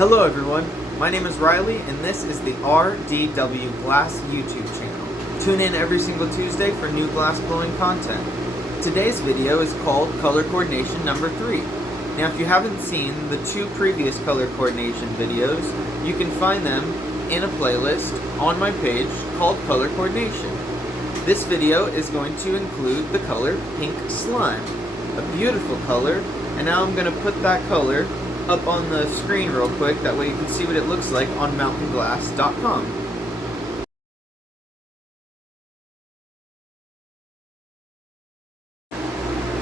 Hello everyone, my name is Riley and this is the RDW Glass YouTube channel. Tune in every single Tuesday for new glass blowing content. Today's video is called Color Coordination number 3. Now if you haven't seen the 2 previous color coordination videos, you can find them in a playlist on my page called Color Coordination. This video is going to include the color Pink Slyme, a beautiful color, and now I'm going to put that color up on the screen real quick, that way you can see what it looks like on mountainglass.com.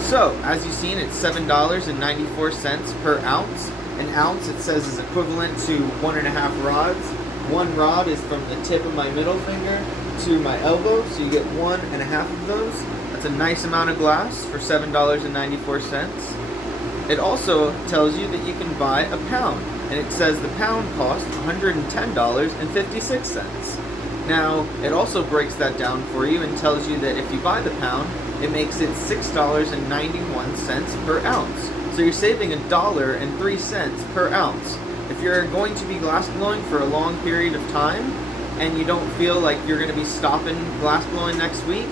So, as you've seen, it's $7.94 per ounce. An ounce, it says, is equivalent to 1.5 rods. 1 rod is from the tip of my middle finger to my elbow, so you get 1.5 of those. That's a nice amount of glass for $7.94. It also tells you that you can buy a pound, and it says the pound costs $110.56. Now, it also breaks that down for you and tells you that if you buy the pound, it makes it $6.91 per ounce. So you're saving $1.03 per ounce. If you're going to be glass blowing for a long period of time, and you don't feel like you're going to be stopping glass blowing next week,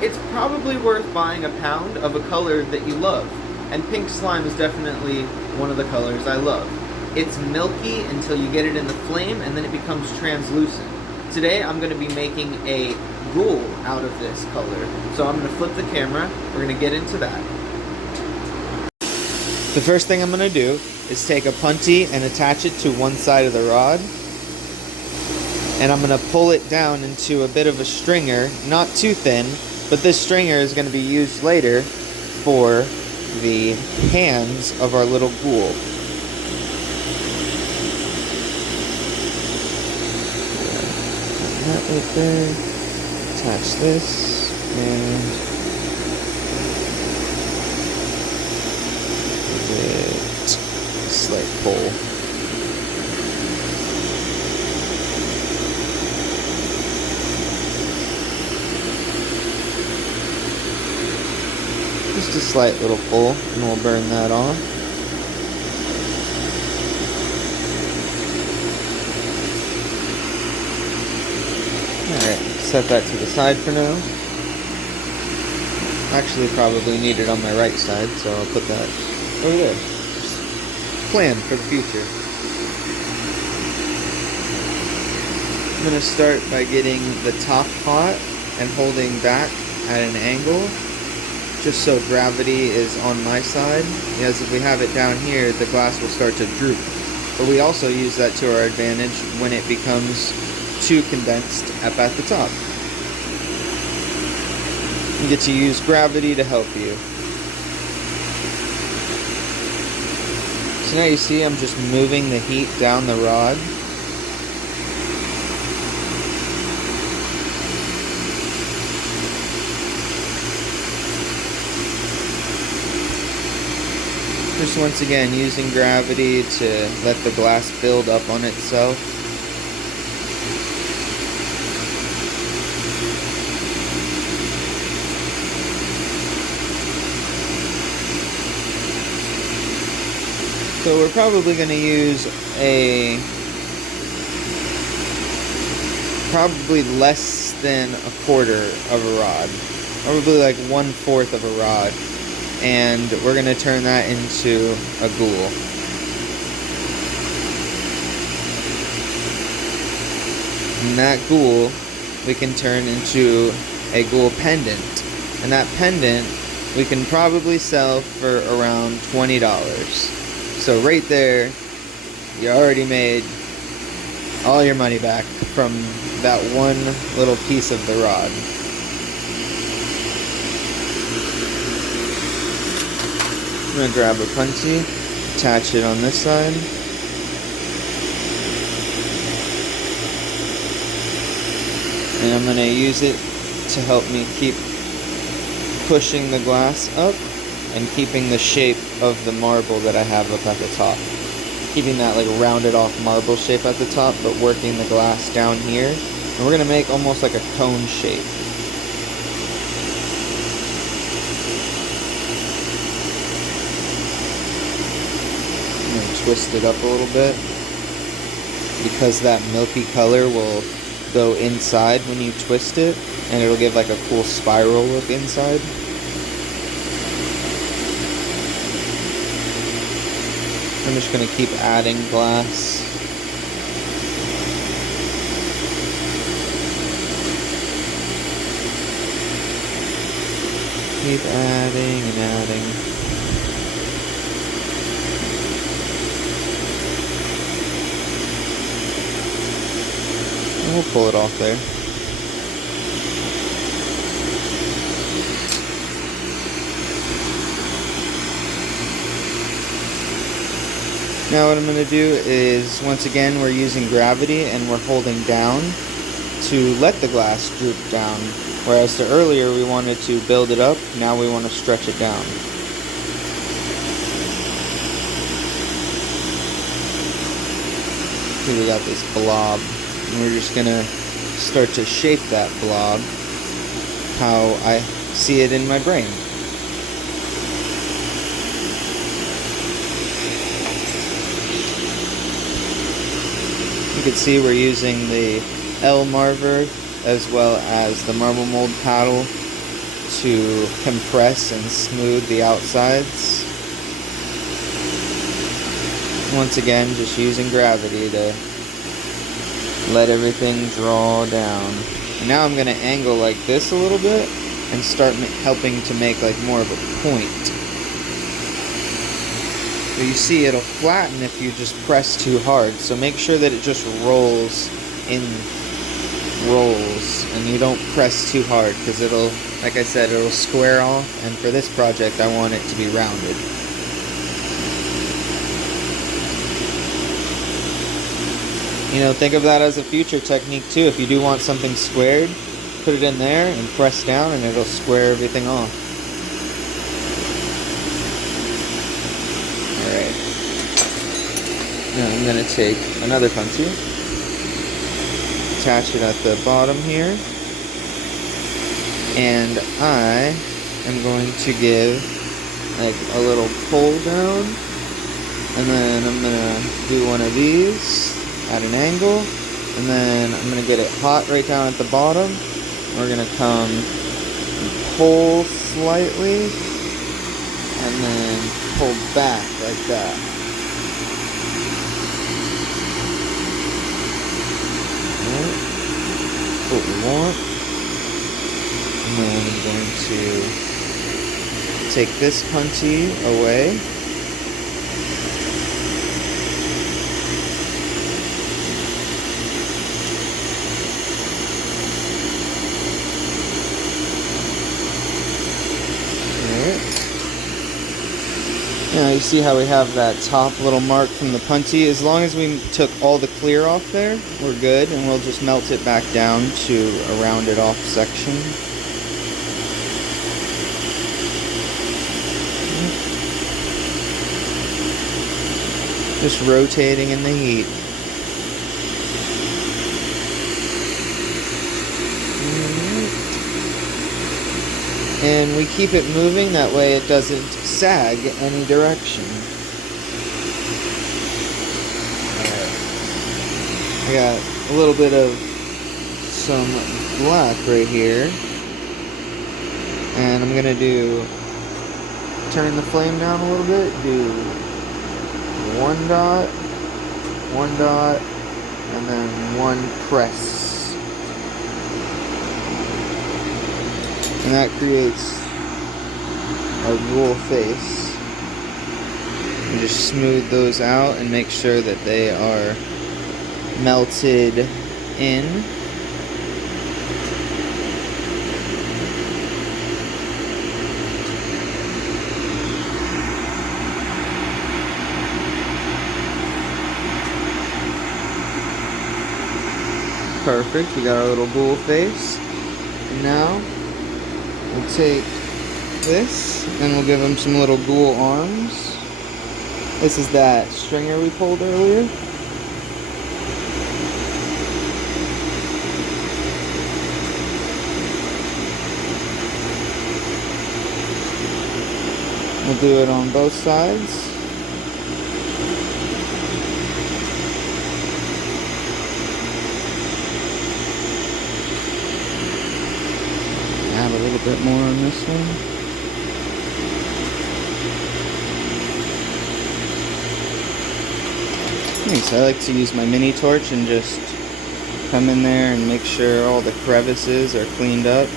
it's probably worth buying a pound of a color that you love. And Pink Slyme is definitely one of the colors I love. It's milky until you get it in the flame, and then it becomes translucent. Today I'm going to be making a ghoul out of this color. So I'm going to flip the camera, we're going to get into that. The first thing I'm going to do is take a punty and attach it to one side of the rod. And I'm going to pull it down into a bit of a stringer, not too thin, but this stringer is going to be used later for the hands of our little ghoul. That right there. Attach this and give it a slight pull. Just a slight little pull, and we'll burn that on. Alright, set that to the side for now. Actually, probably need it on my right side, so I'll put that over there. Just plan for the future. I'm going to start by getting the top hot and holding back at an angle, just so gravity is on my side, because if we have it down here, the glass will start to droop. But we also use that to our advantage when it becomes too condensed up at the top. You get to use gravity to help you. So now you see I'm just moving the heat down the rod. Just once again using gravity to let the glass build up on itself. So we're probably going to use a probably less than a quarter of a rod, probably like 1/4 of a rod. And we're going to turn that into a ghoul. And that ghoul we can turn into a ghoul pendant. And that pendant we can probably sell for around $20. So right there, you already made all your money back from that one little piece of the rod. I'm going to grab a punty, attach it on this side. And I'm going to use it to help me keep pushing the glass up and keeping the shape of the marble that I have up at the top. Keeping that like rounded off marble shape at the top, but working the glass down here. And we're going to make almost like a cone shape. twist it up a little bit. because that milky color will go inside when you twist it, and it'll give like a cool spiral look inside. I'm just going to keep adding glass. Keep adding and adding. And we'll pull it off there. Now what I'm going to do is, once again, we're using gravity and we're holding down to let the glass droop down. Whereas to earlier we wanted to build it up, now we want to stretch it down. Here we got this blob, and we're just going to start to shape that blob how I see it in my brain. You can see we're using the L marver as well as the marble mold paddle to compress and smooth the outsides. Once again, just using gravity to let everything draw down. And now I'm going to angle like this a little bit and start helping to make like more of a point. So you see it'll flatten if you just press too hard, so make sure that it just rolls in rolls and you don't press too hard, because it'll, like I said, it'll square off, and for this project I want it to be rounded. You know, think of that as a future technique too. If you do want something squared, put it in there and press down and it'll square everything off. Alright. Now I'm going to take another punchy, attach it at the bottom here, and I am going to give like a little pull down, and then I'm going to do one of these at an angle, and then I'm going to get it hot right down at the bottom. We're going to come and pull slightly, and then pull back like that. Right. That's what we want. And then I'm going to take this punchy away. Now you see how we have that top little mark from the punchy. As long as we took all the clear off there, we're good, and we'll just melt it back down to a rounded off section. Just rotating in the heat. And we keep it moving, that way it doesn't sag any direction. Alright. I got a little bit of some black right here. And I'm going to turn the flame down a little bit, do one dot, and then one press. And that creates our ghoul face. And just smooth those out and make sure that they are melted in. Perfect, we got our little ghoul face. And now we'll take this and we'll give him some little ghoul arms. This is that stringer we pulled earlier. We'll do it on both sides. bit more on this one. Nice. I like to use my mini torch and just come in there and make sure all the crevices are cleaned up.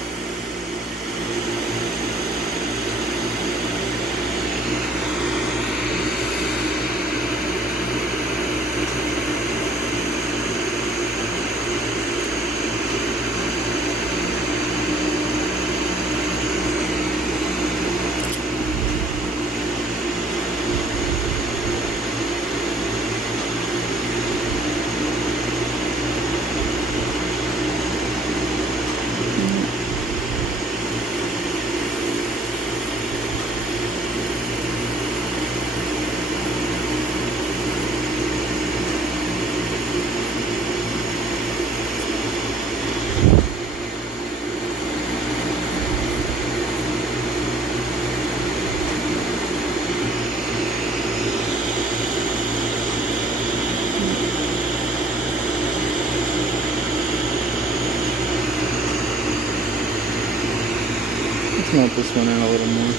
Let's melt this one out a little more.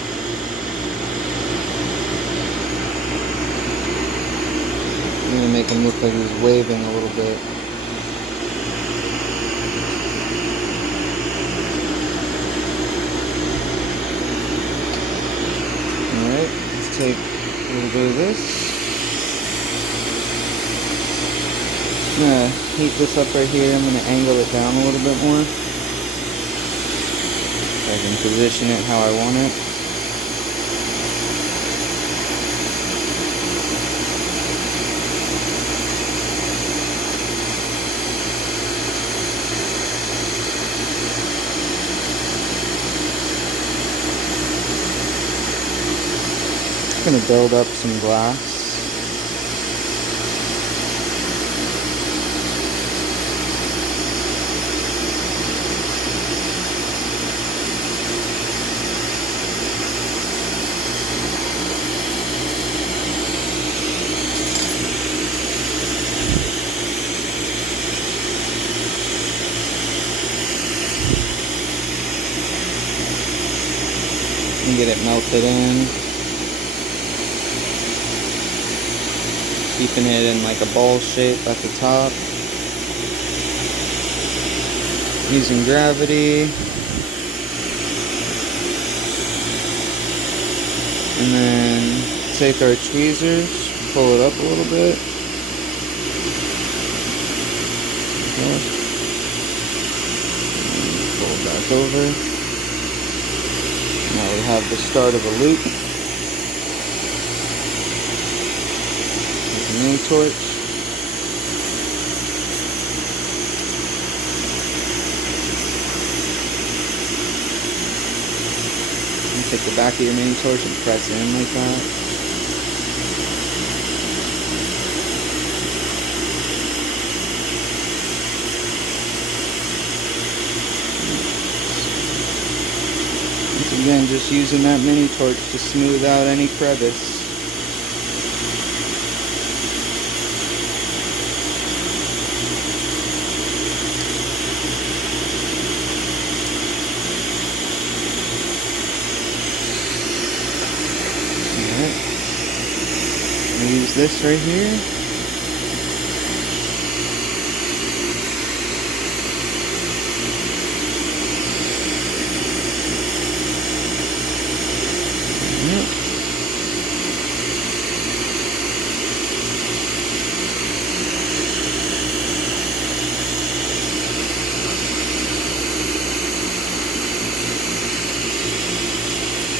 I'm gonna make him look like he's waving a little bit. Alright, let's take a little bit of this. I'm gonna heat this up right here. I'm gonna angle it down a little bit more. I can position it how I want it. I'm going to build up some glass. And get it melted in, keeping it in like a ball shape at the top, using gravity, and then take our tweezers, pull it up a little bit. Okay. Pull it back over. Now we have the start of a loop. With the mini torch. And take the back of your mini torch and press in like that. Again, just using that mini torch to smooth out any crevice. Alright. I'll use this right here.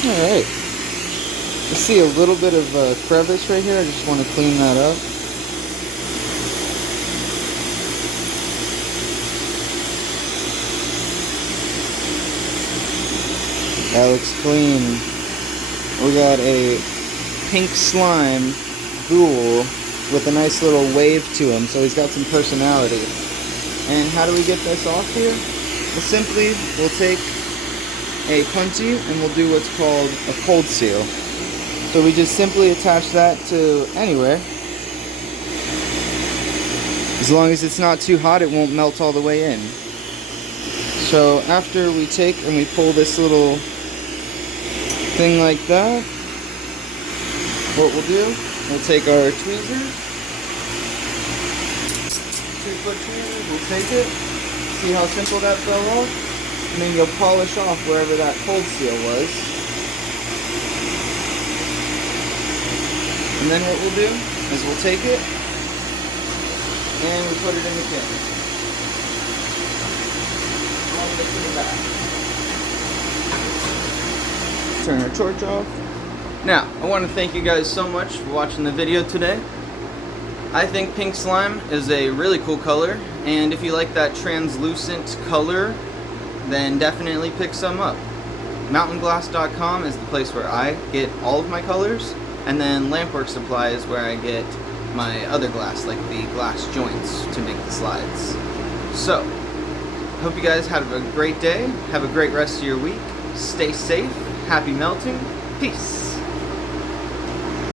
Alright, I see a little bit of crevice right here. I just want to clean that up. That looks clean. We got a Pink Slyme ghoul with a nice little wave to him, so he's got some personality. And how do we get this off here? Well, simply, we'll take a punchy and we'll do what's called a cold seal. So we just simply attach that to anywhere. As long as it's not too hot, it won't melt all the way in. So after we take and we pull this little thing like that, what we'll do, we'll take our tweezers, 2-foot tweezers, we'll take it, see how simple that fell off, and then you'll polish off wherever that cold seal was. And then what we'll do is we'll take it and we put it in the can. Turn our torch off. Now, I want to thank you guys so much for watching the video today. I think Pink Slyme is a really cool color, and if you like that translucent color, then definitely pick some up. MountainGlass.com is the place where I get all of my colors, and then Lampwork Supply is where I get my other glass, like the glass joints to make the slides. So, hope you guys have a great day, have a great rest of your week, stay safe, happy melting, peace!